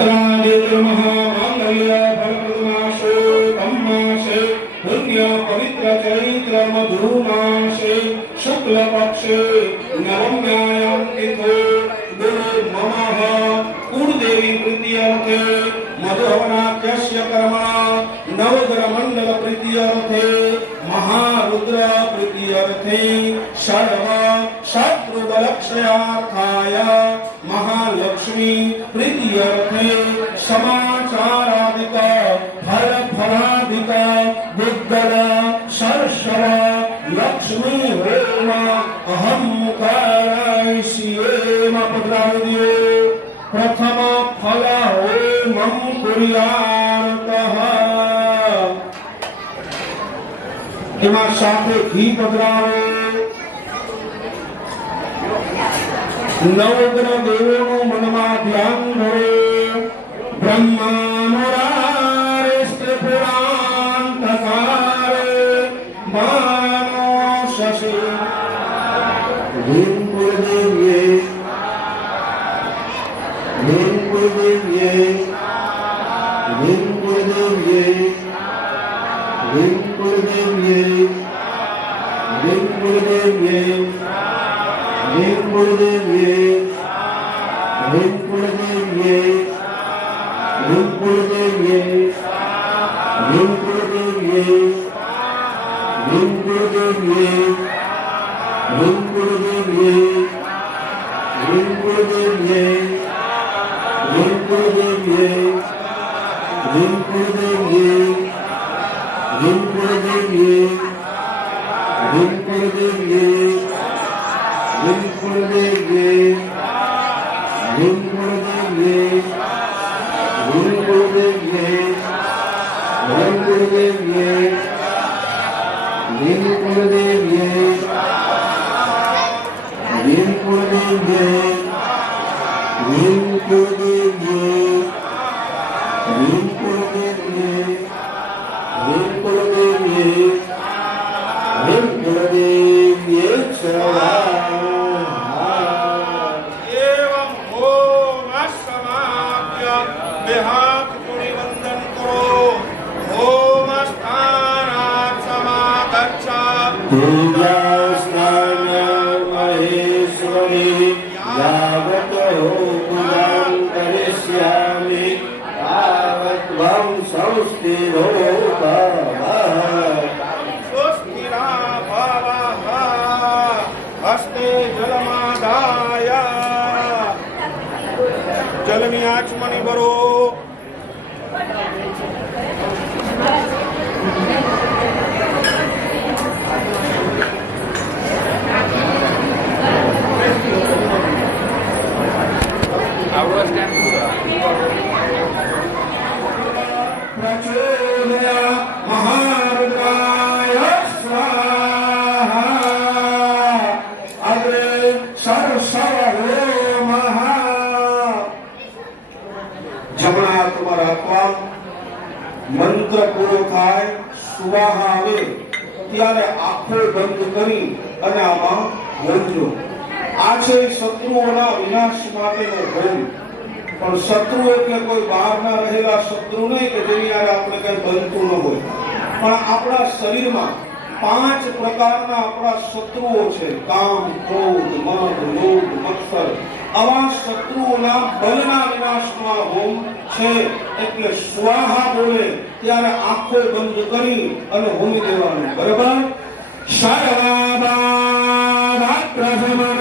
Patra Devamaha કલ્યાણ એમાં સાથે ઘી પધરાવે નવગ્રહ દેવોનું મનમાં ધ્યાન ભરે બ્રહ્મા મુરારે પુરાણ તકારે માનો શશી ભીમ કુળદેવ્યે ભીમ કુળદેવ્યે দিয়ে লিঙ্ক করে দিয়ে লিঙ্ক করে দিয়ে লিঙ্ক করে দিয়ে লিঙ্ক করে দিয়ে লিঙ্ক করে দিয়ে লিঙ্ক করে দিয়ে লিঙ্ক করে দিয়ে লিঙ্ক করে দিয়ে লিঙ্ক করে দিয়ে লিঙ্ক করে দিয়ে লিঙ্ক করে দিয়ে Yeah. બે હાથ જોડી વંદન કરો ઓમ સ્થાનાત સમાગચ્છા પૂજાસ્થાન મહેશ્વરી યાવત સંસ્થિરો સુવાહા આવે ત્યારે આંખો બંધ કરી અને આમાં હોમજો આ છે શત્રુઓના વિનાશ માટેનો હોમ પણ શત્રુ એટલે કોઈ બહારના રહેલા શત્રુ નહીં કે જેની યારે આપણે કઈ બનતું ન હોય. પણ આપણા શરીરમાં પાંચ પ્રકારના આપણા શત્રુઓ છે. કામ, ક્રોધ, મદ, લોભ મત્સર આવા શત્રુઓના બલના વિનાશમાં હોમ છે એટલે સ્વાહા બોલે ત્યારે આંખો બંધ કરી અને હોમી દેવાનું. બરાબર? સર્વાભારાત્રસમનામ ત્રૈલોક્યસ્યાક્લેશ્વરઃ